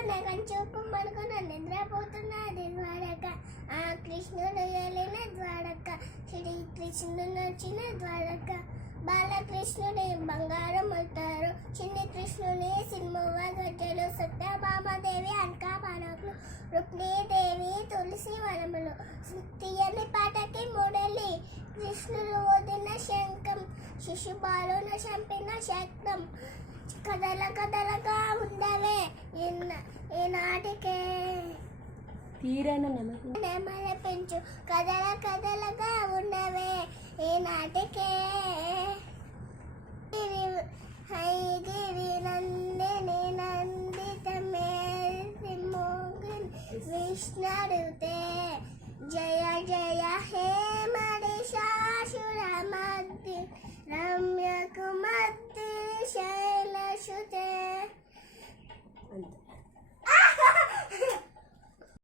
పడుకున్న కంచూపు పడుకున్న నిద్రపోతున్నది ద్వారక. ఆ కృష్ణుడు ఏలిన ద్వారక, శ్రీకృష్ణుడు నచ్చిన ద్వారక. బాలకృష్ణుని బంగారం అవుతారు, చిన్ని కృష్ణుని సినిమవ్వ గజ్జలు, సత్యభామాదేవి అంకా పానకులు, రుక్మిణీదేవి తులసి వనములు. తీయని పాటకి మూడెల్లి కృష్ణుడు వదిన శంఖం, శిశుబాలును చంపిన శక్తం. కదల కదలగా ఉండవే ఈనాటికే తీరైన నెమల పెంచు, కదల కదలగా ఉండవే ఈనాటికే. హైగిరి నందిని నందిత మేల్సి మోగిన్ విష్ణుడుతే, జయ జయ హే మహిషాసుర మర్ది రమ్య కుమర్ది శైలసుతే.